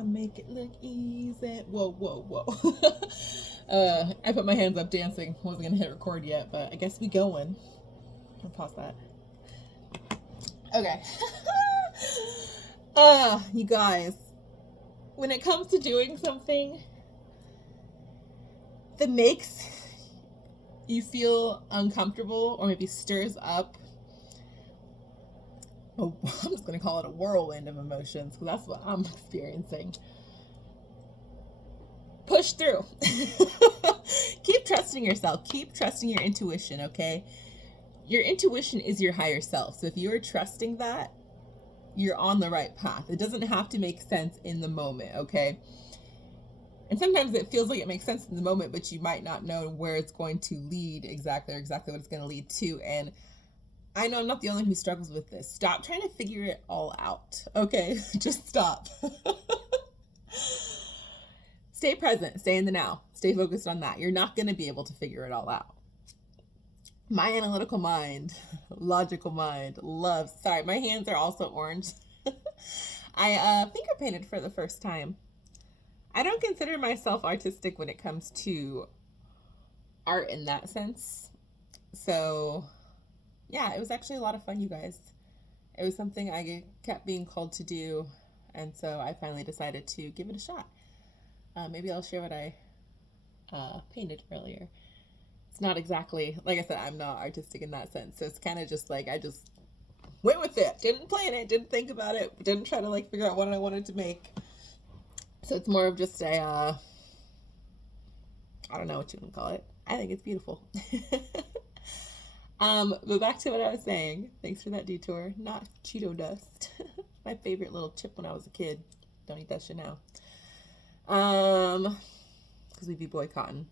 I make it look easy. Whoa, whoa, whoa. I put my hands up dancing. Wasn't gonna hit record yet, but I guess we going. I'll pause that. Okay. You guys, when it comes to doing something that makes you feel uncomfortable or maybe stirs up, oh, I'm just gonna call it a whirlwind of emotions because that's what I'm experiencing. Push through. Keep trusting yourself. Keep trusting your intuition, okay? Your intuition is your higher self. So if you're trusting that, you're on the right path. It doesn't have to make sense in the moment, okay? And sometimes it feels like it makes sense in the moment, but you might not know where it's going to lead exactly what it's going to lead to. And I know I'm not the only one who struggles with this. Stop trying to figure it all out, okay? Just stop. Stay present, stay in the now, stay focused on that. You're not going to be able to figure it all out. My analytical mind, logical mind, loves. Sorry, my hands are also orange. I finger painted for the first time. I don't consider myself artistic when it comes to art in that sense. So, yeah, it was actually a lot of fun, you guys. It was something I kept being called to do, and so I finally decided to give it a shot. Maybe I'll share what I painted earlier. It's not exactly, like I said, I'm not artistic in that sense. So it's kind of just like I just went with it. Didn't plan it, didn't think about it, didn't try to like figure out what I wanted to make. So it's more of just a, I don't know what you want to call it. I think it's beautiful. But back to what I was saying. Thanks for that detour. Not Cheeto dust. My favorite little chip when I was a kid. Don't eat that shit now. Because we'd be boycotting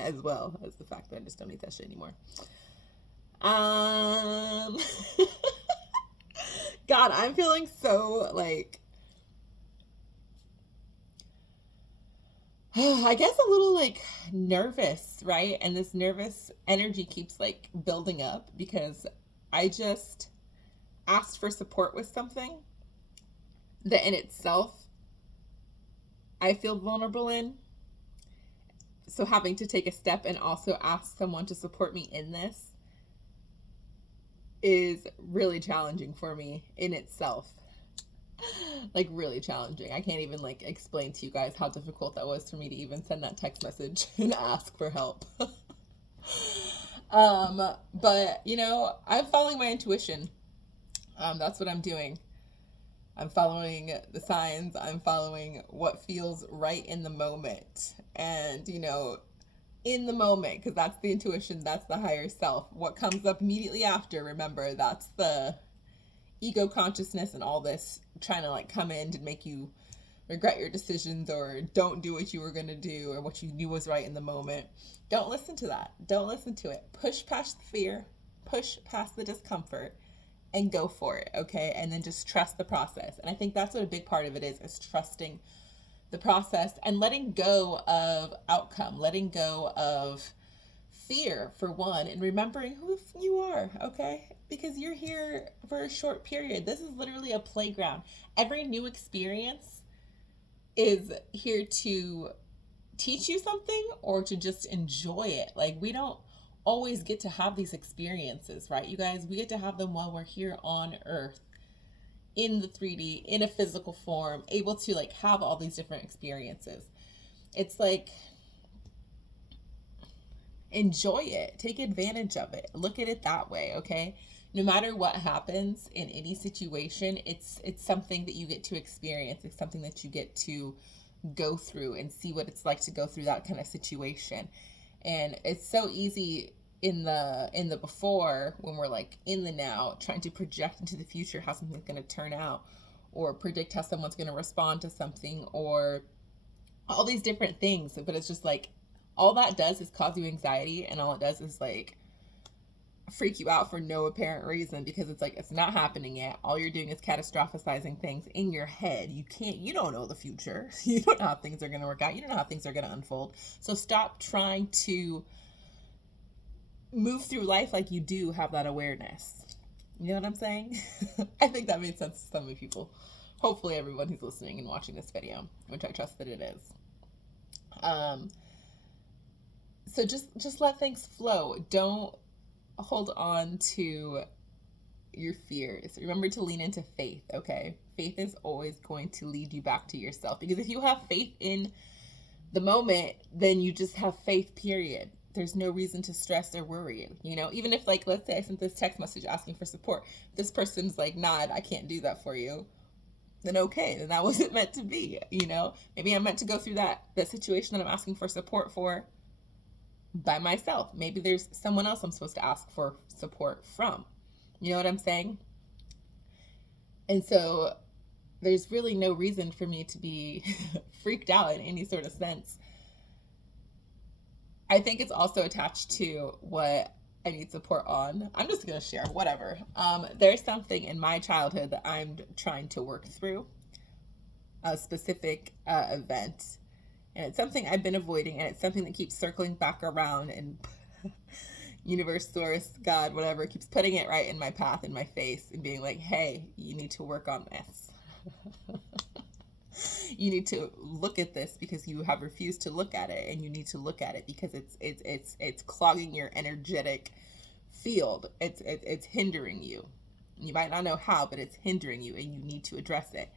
as well as the fact that I just don't eat that shit anymore. God, I'm feeling so like I guess a little like nervous, right? And this nervous energy keeps like building up because I just asked for support with something that in itself I feel vulnerable in. So having to take a step and also ask someone to support me in this is really challenging for me in itself. Like really challenging. I can't even like explain to you guys how difficult that was for me to even send that text message and ask for help. But you know, I'm following my intuition. That's what I'm doing. I'm following the signs. I'm following what feels right in the moment. And, you know, in the moment, because that's the intuition, that's the higher self. What comes up immediately after, remember, that's the ego consciousness and all this trying to like come in to make you regret your decisions or don't do what you were going to do or what you knew was right in the moment. Don't listen to that. Don't listen to it. Push past the fear, push past the discomfort, and go for it, okay? And then just trust the process. And I think that's what a big part of it is trusting the process and letting go of outcome, letting go of fear for one, and remembering who you are, okay? Because you're here for a short period. This is literally a playground. Every new experience is here to teach you something or to just enjoy it. Like, we don't always get to have these experiences, right? You guys, we get to have them while we're here on Earth in the 3D, in a physical form, able to like have all these different experiences. It's like, enjoy it, take advantage of it, look at it that way, okay? No matter what happens in any situation, it's something that you get to experience. It's something that you get to go through and see what it's like to go through that kind of situation. And it's so easy in the before, when we're like in the now trying to project into the future how something's going to turn out or predict how someone's going to respond to something or all these different things. But it's just like all that does is cause you anxiety, and all it does is like freak you out for no apparent reason, because it's like it's not happening yet. All you're doing is catastrophizing things in your head. You don't know the future. You don't know how things are going to work out. You don't know how things are going to unfold. So stop trying to move through life like you do have that awareness. You know what I'm saying? I think that made sense to so many people. hopefully everyone who's listening and watching this video, which I trust that it is. So just let things flow. Don't hold on to your fears. Remember to lean into faith, okay? Faith is always going to lead you back to yourself, because if you have faith in the moment, then you just have faith, period. There's no reason to stress or worry, you know? Even if, like, let's say I sent this text message asking for support, this person's like, nah, I can't do that for you, then okay, then that wasn't meant to be, you know? Maybe I'm meant to go through that situation that I'm asking for support for by myself. Maybe there's someone else I'm supposed to ask for support from. You know what I'm saying? And so there's really no reason for me to be freaked out in any sort of sense. I think it's also attached to what I need support on. I'm just going to share, whatever. There's something in my childhood that I'm trying to work through, a specific event. And it's something I've been avoiding, and it's something that keeps circling back around, and universe, source, God, whatever, keeps putting it right in my path, in my face, and being like, hey, you need to work on this. You need to look at this because you have refused to look at it, and you need to look at it because it's clogging your energetic field. It's hindering you. You might not know how, but it's hindering you, and you need to address it.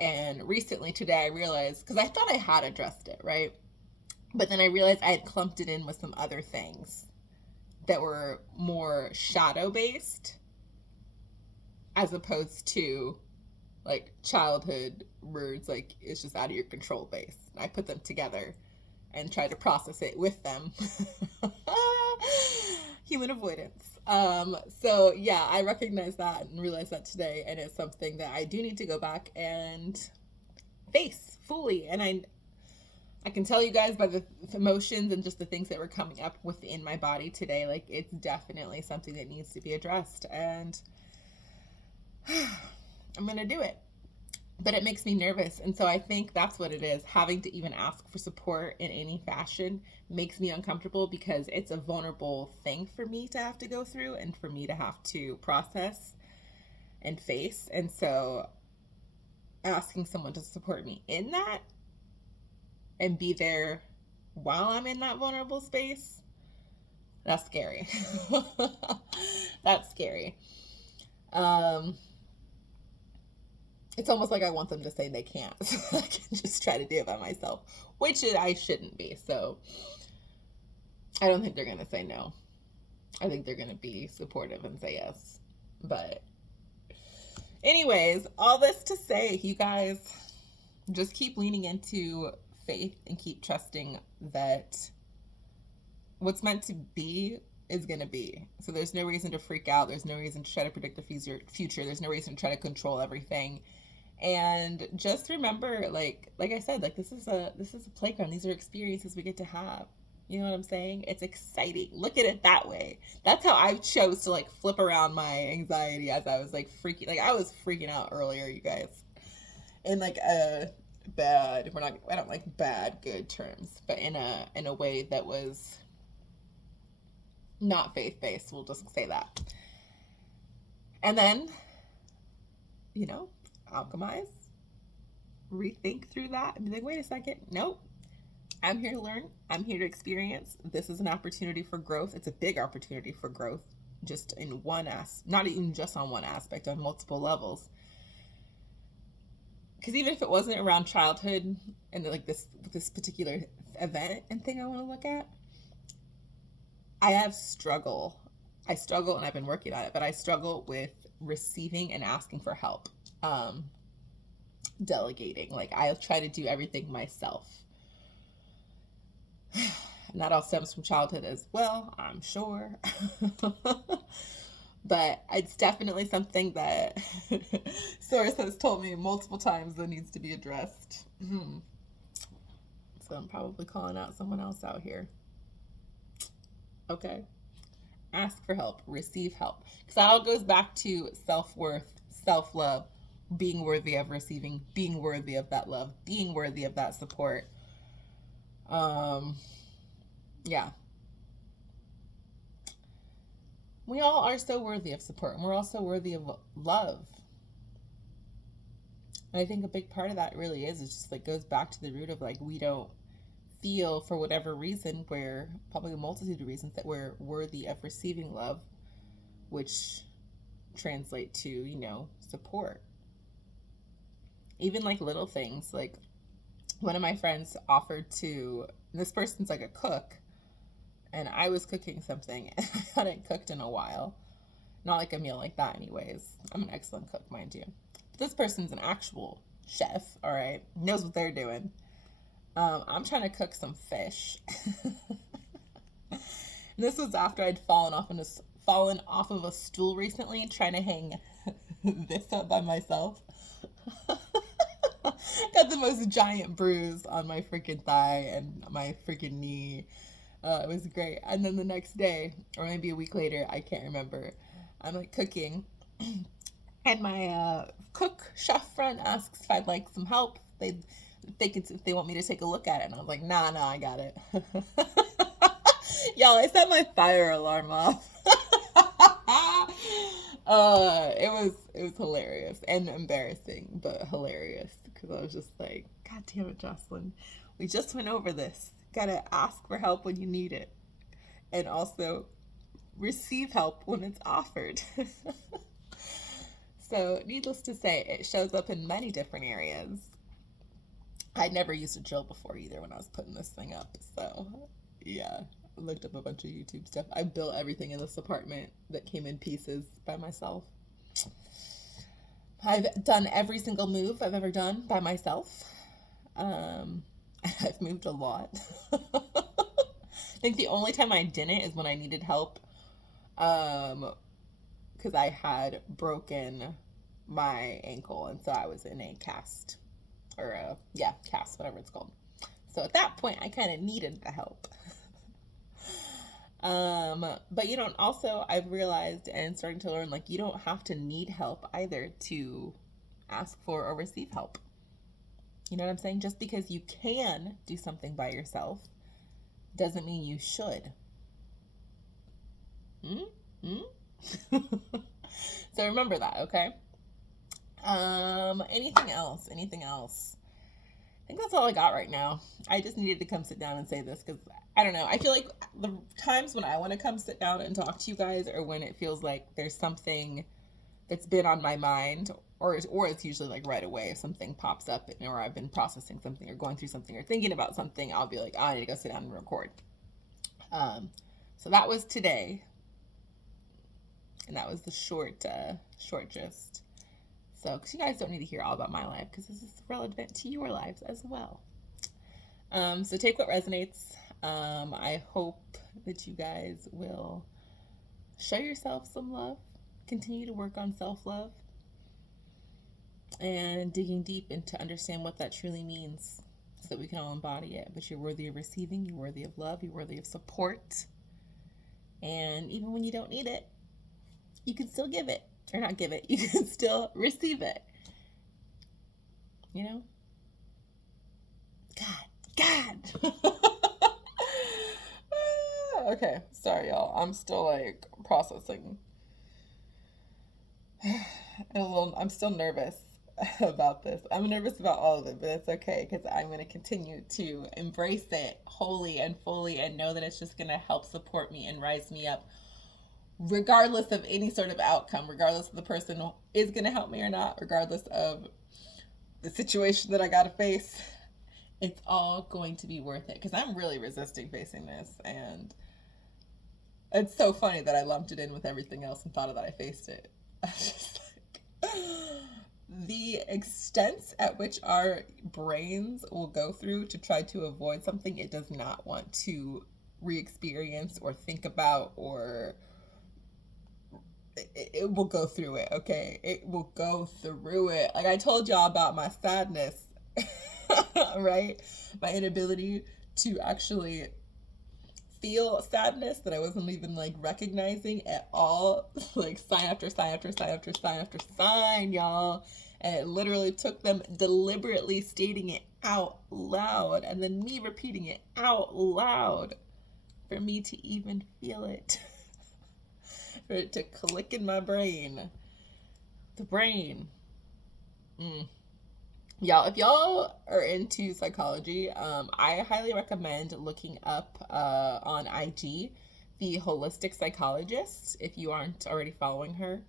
And recently today I realized, because I thought I had addressed it, right? But then I realized I had clumped it in with some other things that were more shadow based, as opposed to like childhood words, like it's just out of your control base. I put them together and try to process it with them. Human avoidance. So yeah, I recognize that and realize that today, and it's something that I do need to go back and face fully. And I can tell you guys by the emotions and just the things that were coming up within my body today, like it's definitely something that needs to be addressed, and I'm gonna do it. But it makes me nervous, and so I think that's what it is. Having to even ask for support in any fashion makes me uncomfortable, because it's a vulnerable thing for me to have to go through and for me to have to process and face. And so asking someone to support me in that and be there while I'm in that vulnerable space, that's scary. That's scary. It's almost like I want them to say they can't, so I can just try to do it by myself, which I shouldn't be. So I don't think they're going to say no. I think they're going to be supportive and say yes. But anyways, all this to say, you guys, just keep leaning into faith and keep trusting that what's meant to be is going to be. So there's no reason to freak out. There's no reason to try to predict the future. There's no reason to try to control everything. And just remember, like I said, like this is a playground. These are experiences we get to have. You know what I'm saying? It's exciting. Look at it that way. That's how I chose to like flip around my anxiety as I was like I was freaking out earlier, you guys. In like a bad, I don't like bad, good terms, but in a way that was not faith-based. We'll just say that. And then, you know, alchemize, rethink through that, and be like, wait a second, nope, I'm here to learn, I'm here to experience. This is an opportunity for growth. It's a big opportunity for growth, just in not even just on one aspect, on multiple levels. Because even if it wasn't around childhood and like this particular event and thing I want to look at, I struggle, and I've been working on it, but I struggle with receiving and asking for help. Delegating, like I'll try to do everything myself. And that all stems from childhood as well, I'm sure. But it's definitely something that Source has told me multiple times that needs to be addressed. So I'm probably calling out someone else out here. Okay. Ask for help, receive help. Because that all goes back to self-worth, self-love, being worthy of receiving, being worthy of that love, being worthy of that support. Yeah. We all are so worthy of support, and we're also worthy of love. And I think a big part of that really is, it just like goes back to the root of like, we don't feel for whatever reason, we're probably a multitude of reasons, that we're worthy of receiving love, which translate to, support. Even like little things, like one of my friends offered to, this person's like a cook, and I was cooking something and I hadn't cooked in a while. Not like a meal like that, anyways. I'm an excellent cook, mind you. But this person's an actual chef, all right? Knows what they're doing. I'm trying to cook some fish. This was after I'd fallen off of a stool recently, trying to hang this up by myself. Got the most giant bruise on my freaking thigh and my freaking knee. It was great. And then the next day, or maybe a week later, I can't remember, I'm like cooking, and my cook chef friend asks if I'd like some help. They want me to take a look at it, and I was like, nah, I got it. Y'all, I set my fire alarm off. It was hilarious and embarrassing, but hilarious, because I was just like, God damn it, Jocelyn, we just went over this. Gotta ask for help when you need it, and also receive help when it's offered. So, needless to say, it shows up in many different areas. I'd never used a drill before either when I was putting this thing up, so yeah. I looked up a bunch of YouTube stuff. I built everything in this apartment that came in pieces by myself. I've done every single move I've ever done by myself. I've moved a lot. I think the only time I didn't is when I needed help, because I had broken my ankle, and so I was in a cast, or cast, whatever it's called. So at that point, I kind of needed the help. But also I've realized and starting to learn, like, you don't have to need help either to ask for or receive help. You know what I'm saying? Just because you can do something by yourself doesn't mean you should. So remember that, okay? Anything else? I think that's all I got right now. I just needed to come sit down and say this because, I don't know, I feel like the times when I want to come sit down and talk to you guys are when it feels like there's something that's been on my mind, or it's usually like right away. If something pops up, or I've been processing something or going through something or thinking about something, I'll be like, I need to go sit down and record. So that was today, and that was the short gist. So, because you guys don't need to hear all about my life, because this is relevant to your lives as well. So take what resonates. I hope that you guys will show yourself some love, continue to work on self-love, and digging deep into understand what that truly means, so that we can all embody it. But you're worthy of receiving, you're worthy of love, you're worthy of support. And even when you don't need it, you can still give it. Or not give it, you can still receive it. God. Okay, sorry, y'all. I'm still like processing. I'm still nervous about this. I'm nervous about all of it, but it's okay, because I'm going to continue to embrace it wholly and fully, and know that it's just going to help support me and rise me up, regardless of any sort of outcome, regardless of the person is going to help me or not, regardless of the situation that I got to face. It's all going to be worth it, because I'm really resisting facing this, and it's so funny that I lumped it in with everything else and thought that I faced it. I was just like, the extent at which our brains will go through to try to avoid something it does not want to re-experience or think about, or it will go through it, okay? It will go through it. Like I told y'all about my sadness, right? My inability to actually feel sadness that I wasn't even like recognizing at all. Like sign after sign after sign after sign after sign, y'all. And it literally took them deliberately stating it out loud and then me repeating it out loud for me to even feel it. For it to click in my brain. The brain. Y'all, if y'all are into psychology, I highly recommend looking up on IG the holistic psychologist if you aren't already following her.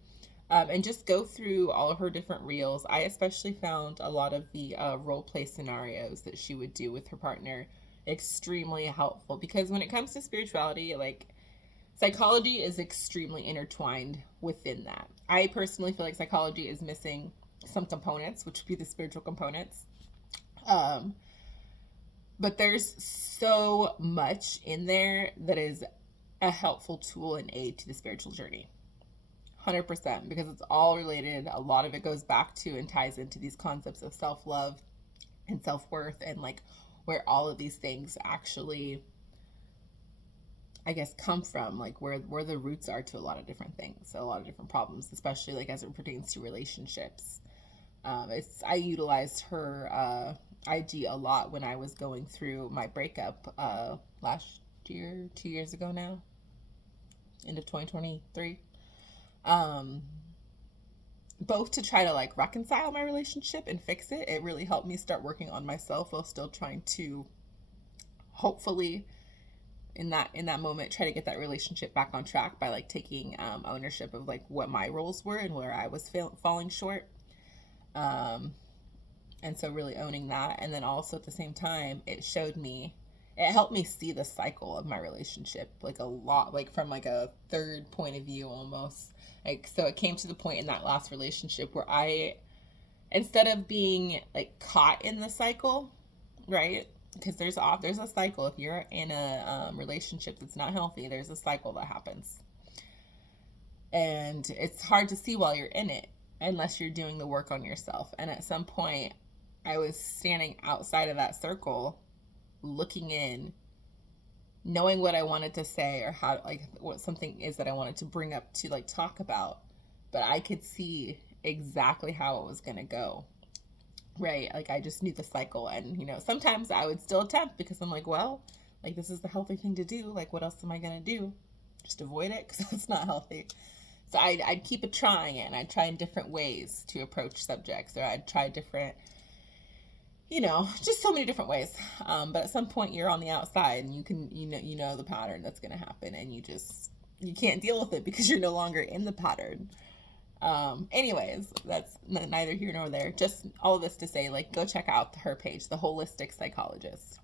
And just go through all of her different reels. I especially found a lot of the role play scenarios that she would do with her partner extremely helpful, because when it comes to spirituality, like, psychology is extremely intertwined within that. I personally feel like psychology is missing some components, which would be the spiritual components. Um, but there's so much in there that is a helpful tool and aid to the spiritual journey. 100%, because it's all related. A lot of it goes back to and ties into these concepts of self love and self worth, and like where all of these things actually, I guess, come from, like where the roots are to a lot of different things, a lot of different problems, especially like as it pertains to relationships. It's I utilized her IG a lot when I was going through my breakup last year, 2 years ago now, end of 2023. Um, Both to try to like reconcile my relationship and fix it. It really helped me start working on myself while still trying to, hopefully, in that moment, try to get that relationship back on track by like taking ownership of like what my roles were and where I was falling short. Um, and so really owning that, and then also at the same time, it helped me see the cycle of my relationship like a lot, like from like a third point of view almost. Like, so it came to the point in that last relationship where I, instead of being like caught in the cycle, right, because there's a cycle. If you're in a relationship that's not healthy, there's a cycle that happens, and it's hard to see while you're in it unless you're doing the work on yourself. And at some point, I was standing outside of that circle, looking in, knowing what I wanted to say, or how, like, what something is that I wanted to bring up to like talk about, but I could see exactly how it was going to go. Right? Like, I just knew the cycle, and sometimes I would still attempt because I'm like, well, like, this is the healthy thing to do. Like, what else am I going to do? Just avoid it because it's not healthy. So I'd keep it trying it, and I'd try in different ways to approach subjects, or I'd try different, just so many different ways. But at some point, you're on the outside, and you know the pattern that's going to happen, and you can't deal with it because you're no longer in the pattern. Anyways, that's neither here nor there. Just all of this to say, like, go check out her page, the Holistic Psychologist,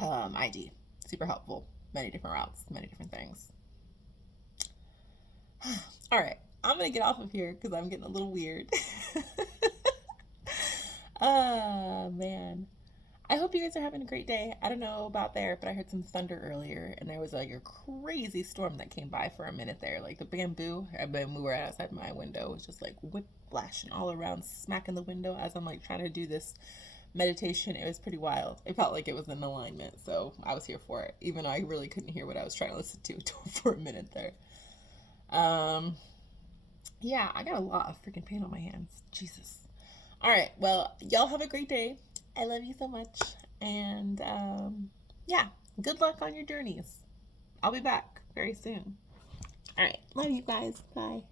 IG. Super helpful. Many different routes, many different things. All right, I'm gonna get off of here because I'm getting a little weird. Man. I hope you guys are having a great day. I don't know about there, but I heard some thunder earlier, and there was like a crazy storm that came by for a minute there. Like the bamboo right outside my window was just like whip flashing all around, smacking the window as I'm like trying to do this meditation. It was pretty wild. It felt like it was in alignment, so I was here for it, even though I really couldn't hear what I was trying to listen to for a minute there. Um, yeah, I got a lot of freaking pain on my hands. Jesus. All right, well, y'all have a great day. I love you so much. And yeah, good luck on your journeys. I'll be back very soon. All right, love you guys. Bye.